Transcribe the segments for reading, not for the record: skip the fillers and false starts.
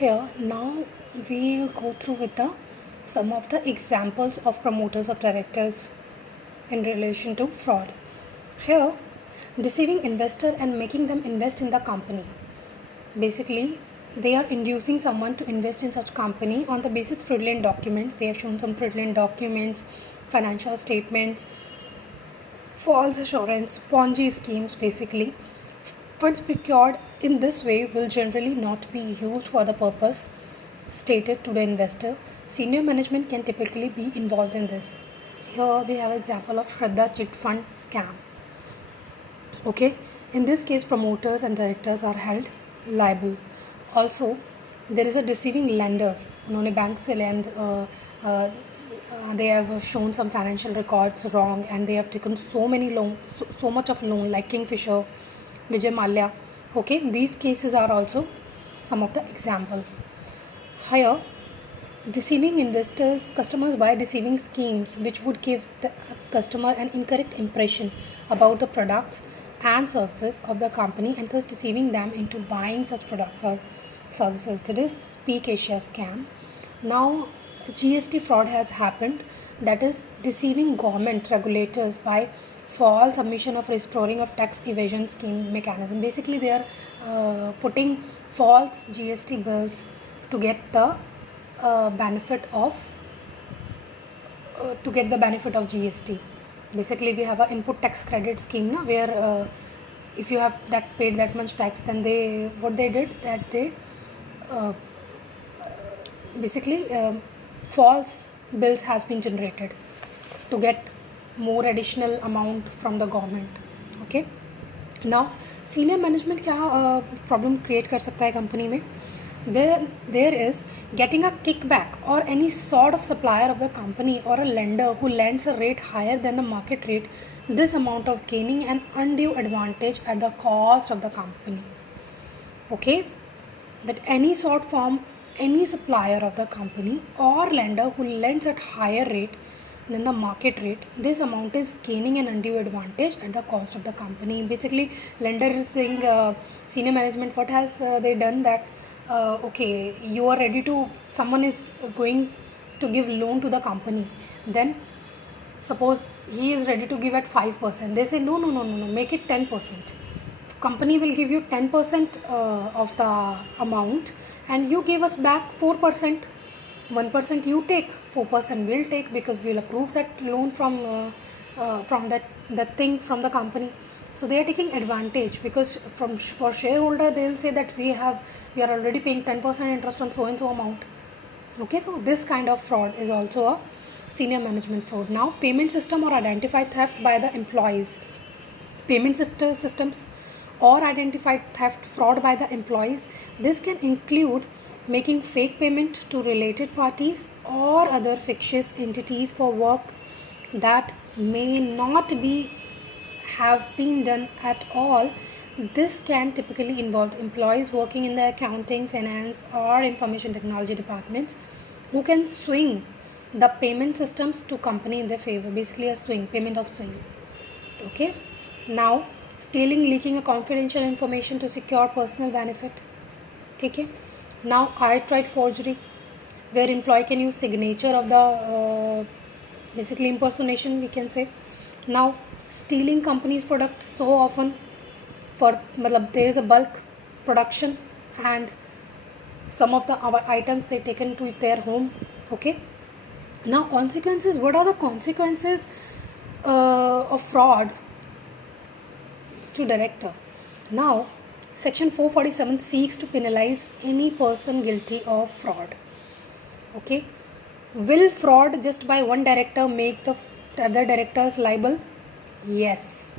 Here now we'll go through with the some of the examples of promoters of directors in relation to fraud. Here, deceiving investor and making them invest in the company. Basically, they are inducing someone to invest in such company on the basis fraudulent documents. They have shown some fraudulent documents, financial statements, false assurance, Ponzi schemes basically. Funds procured in this way will generally not be used for the purpose stated to the investor. Senior management can typically be involved in this. Here we have an example of Shraddha Chit Fund scam. Okay, in this case promoters and directors are held liable. Also, there is a deceiving lenders. उन्होंने bank से lend they have shown some financial records wrong and they have taken so many loan, so much of loan like Kingfisher, Vijay Mallya. Okay, these cases are also some of the examples. Here, deceiving investors, customers by deceiving schemes which would give the customer an incorrect impression about the products and services of the company and thus deceiving them into buying such products or services. That is Speak Asia scam. Now GST fraud has happened, that is deceiving government regulators by false submission of restoring of tax evasion scheme mechanism. Basically they are putting false GST bills to get the benefit of GST. Basically we have an input tax credit scheme now, where if you have paid that much tax, then they basically false bills has been generated to get more additional amount from the government. Okay, now senior management क्या problem create कर सकता है company में? There is getting a kickback or any sort of supplier of the company or a lender who lends a rate higher than the market rate, this amount of gaining an undue advantage at the cost of the company. Okay, that any sort from any supplier of the company or lender who lends at higher rate than the market rate, this amount is gaining an undue advantage at the cost of the company. Basically lender is saying senior management, what has they done that okay, you are ready to, someone is going to give loan to the company, then suppose he is ready to give at 5%, they say no, make it 10%. Company will give you 10% of the amount and you give us back 4%. 1% you take, 4% we'll take, because we'll approve that loan from that thing from the company. So they are taking advantage, because for shareholder they'll say that we are already paying 10% interest on so and so amount. Okay, so this kind of fraud is also a senior management fraud. Now payment system or identified theft by the employees. Payment systems or identified theft fraud by the employees. This can include making fake payment to related parties or other fictitious entities for work that may not have been done at all. This can typically involve employees working in the accounting, finance or information technology departments who can swing the payment systems to company in their favor. Basically a payment of swing. Okay, now stealing, leaking a confidential information to secure personal benefit. Okay, now outright forgery, where employee can use signature of the basically impersonation we can say. Now stealing company's product so often, for there is a bulk production and some of the items they taken to their home. Okay, now consequences. What are the consequences of fraud to director? Now section 447 seeks to penalize any person guilty of fraud. Okay, will fraud just by one director make the other directors liable? Yes,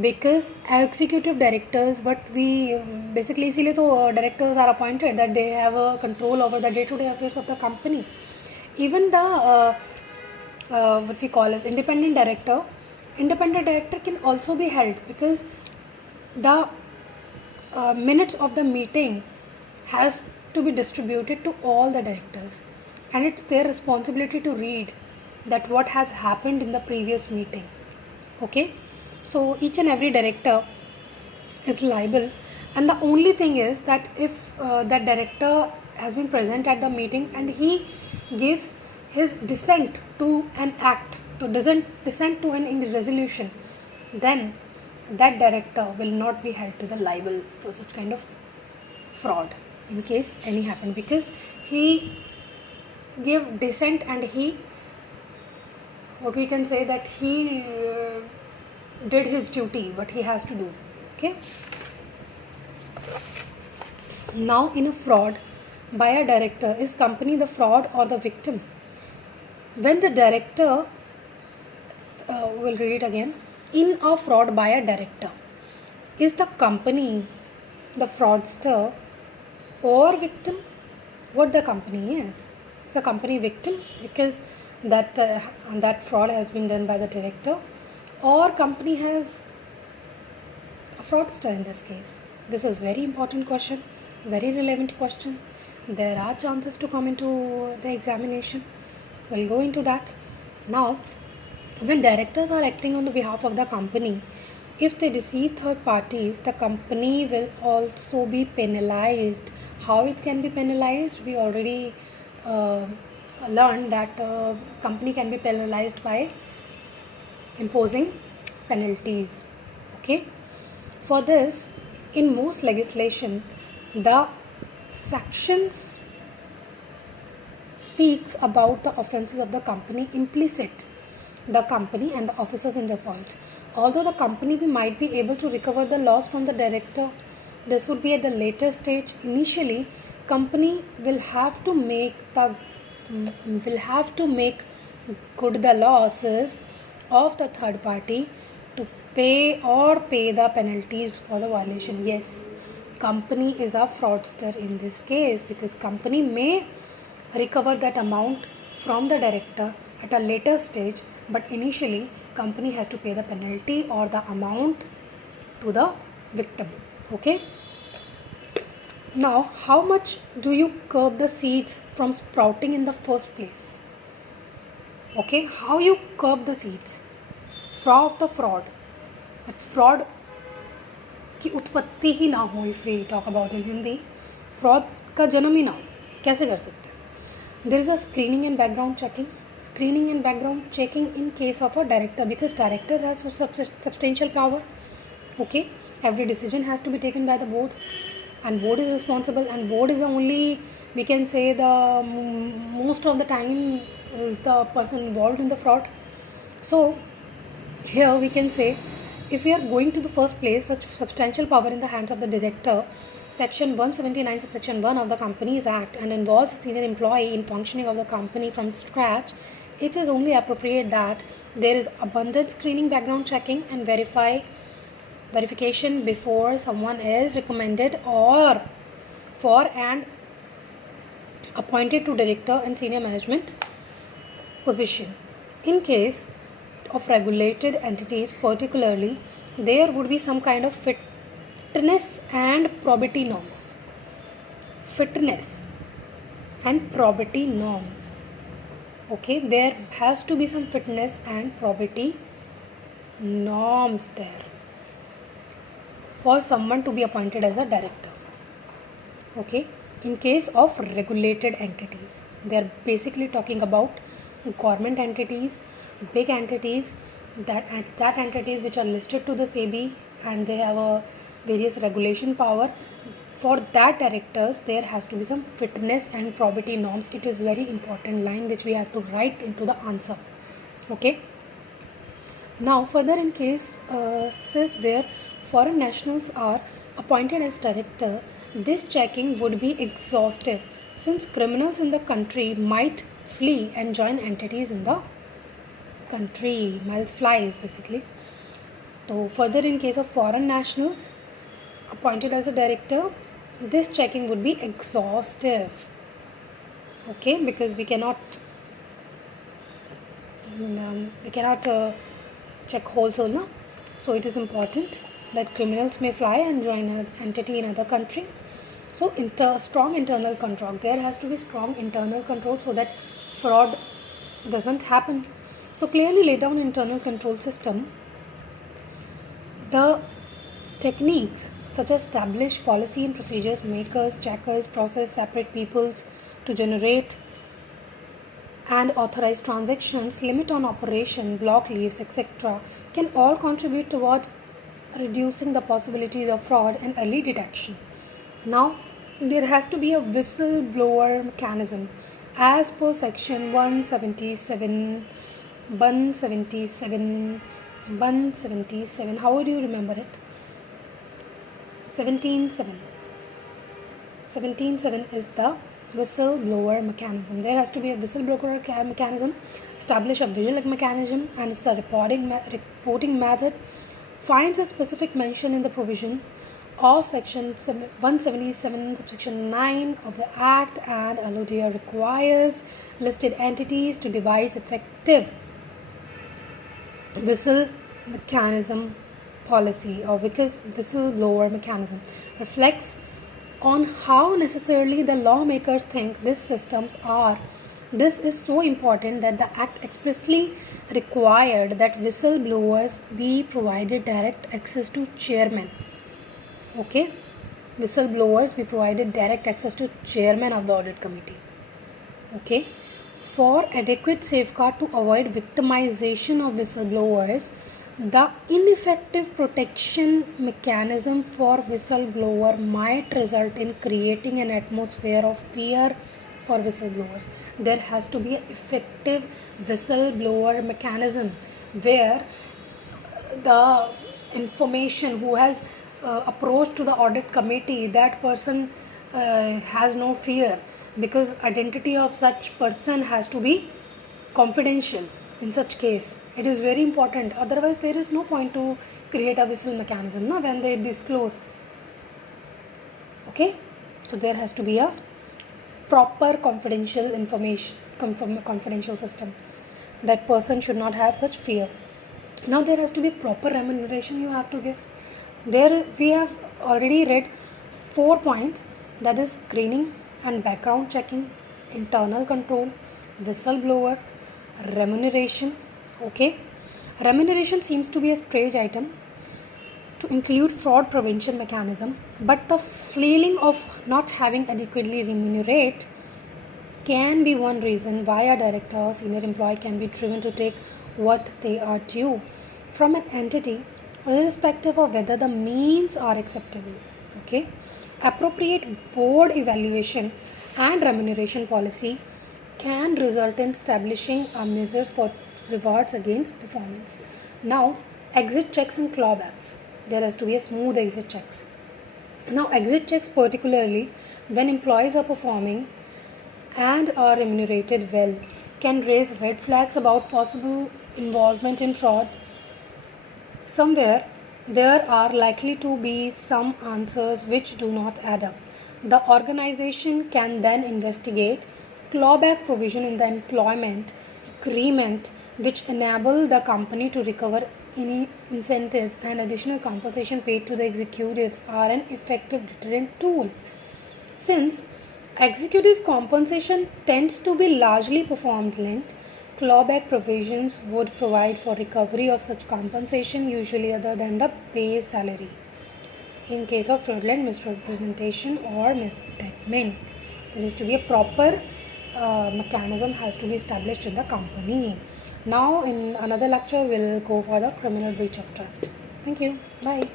because executive directors, what we basically इसीलिए तो directors are appointed, that they have a control over the day-to-day affairs of the company. Even the what we call as independent director can also be held, because the minutes of the meeting has to be distributed to all the directors and it's their responsibility to read that what has happened in the previous meeting. Okay, so each and every director is liable, and the only thing is that if that director has been present at the meeting and he gives his dissent to an act, to dissent to an resolution, then that director will not be held to the liable for such kind of fraud in case any happen, because he gave dissent and he, what we can say, that he did his duty, what he has to do. Okay. Now in a fraud by a director, is company the fraud or the victim? When the director, we'll read it again, in a fraud by a director, is the company the fraudster or victim? What the company is the company victim because that fraud has been done by the director, or company has a fraudster in this case? This is very important question, very relevant question. There are chances to come into the examination. We'll go into that. Now, when directors are acting on the behalf of the company, if they deceive third parties, the company will also be penalized. How it can be penalized? We already learned that company can be penalized by imposing penalties. Okay. For this, in most legislation, the sections speaks about the offences of the company implicit, the company and the officers in default. Although the company might be able to recover the loss from the director, this would be at the later stage. Initially, company will have to make good the losses of the third party to pay the penalties for the violation. Yes, company is a fraudster in this case, because company may recover that amount from the director at a later stage, but initially company has to pay the penalty or the amount to the victim. Okay. Now, how much do you curb the seeds from sprouting in the first place? Okay, how you curb the seeds of the fraud, that fraud की उत्पत्ति ही ना हो, if we talk about in Hindi, fraud का जन्म ही ना हो, कैसे कर सकते हैं? There is a screening and background checking in case of a director, because director has substantial power. Okay, every decision has to be taken by the board, and board is responsible, and board is the only, we can say, the most of the time is the person involved in the fraud. So here we can say, if we are going to the first place, such substantial power in the hands of the director, section 179 subsection 1 of the Companies Act, and involves a senior employee in functioning of the company from scratch, it is only appropriate that there is abundant screening, background checking and verification before someone is recommended or for and appointed to director and senior management position. In case of regulated entities particularly, there would be some kind of fitness and probity norms. Okay, there has to be some fitness and probity norms there for someone to be appointed as a director. Okay, in case of regulated entities, they are basically talking about government entities, big entities, that entities which are listed to the SEBI and they have a various regulation power. For that directors, there has to be some fitness and probity norms. It is very important line which we have to write into the answer. Okay. Now further, in cases where foreign nationals are appointed as director, this checking would be exhaustive, since criminals in the country might flee and join entities in the country, miles flies basically. So further, in case of foreign nationals appointed as a director, this checking would be exhaustive. Okay, because we cannot check wholesale, no? So it is important that criminals may fly and join an entity in another country. So strong internal control. There has to be strong internal control so that fraud doesn't happen. So clearly lay down internal control system. The techniques such as establish policy and procedures, makers, checkers, process separate peoples to generate and authorize transactions, limit on operation, block leaves, etc., can all contribute toward reducing the possibilities of fraud and early detection. Now, there has to be a whistleblower mechanism as per section 177. How would you remember it? 17.7. 17.7 is the whistleblower mechanism. There has to be a whistleblower mechanism, establish a visual mechanism, and it's a reporting method. Finds a specific mention in the provision of section 177 subsection 9 of the Act, and LODR requires listed entities to devise effective whistle mechanism policy or whistleblower mechanism. Reflects on how necessarily the lawmakers think these systems are. This is so important that the Act expressly required that whistleblowers be provided direct access to chairman. Okay, whistleblowers be provided direct access to chairman of the audit committee. Okay, for adequate safeguard to avoid victimization of whistleblowers, the ineffective protection mechanism for whistleblower might result in creating an atmosphere of fear for whistleblowers. There has to be an effective whistleblower mechanism where the information who has approached to the audit committee, that person has no fear, because identity of such person has to be confidential. In such case, it is very important. Otherwise, there is no point to create a whistle mechanism when they disclose. Okay, so there has to be a proper confidential information, confidential system. That person should not have such fear. Now there has to be proper remuneration you have to give. There we have already read 4 points, that is screening and background checking, internal control, whistleblower, remuneration. Okay, remuneration seems to be a strange item to include fraud prevention mechanism, but the feeling of not having adequately remunerate can be one reason why a director or senior employee can be driven to take what they are due from an entity, irrespective of whether the means are acceptable. Okay, appropriate board evaluation and remuneration policy can result in establishing measures for rewards against performance. Now, exit checks and clawbacks. There has to be a smooth exit checks. Now, exit checks, particularly when employees are performing and are remunerated well, can raise red flags about possible involvement in fraud. Somewhere there are likely to be some answers which do not add up. The organization can then investigate clawback provision in the employment agreement which enable the company to recover any incentives, and additional compensation paid to the executives are an effective deterrent tool. Since executive compensation tends to be largely performance linked, clawback provisions would provide for recovery of such compensation, usually other than the base salary, in case of fraudulent misrepresentation or misstatement. There is to be a proper mechanism has to be established in the company. Now in another lecture we'll go for the criminal breach of trust. Thank you. Bye.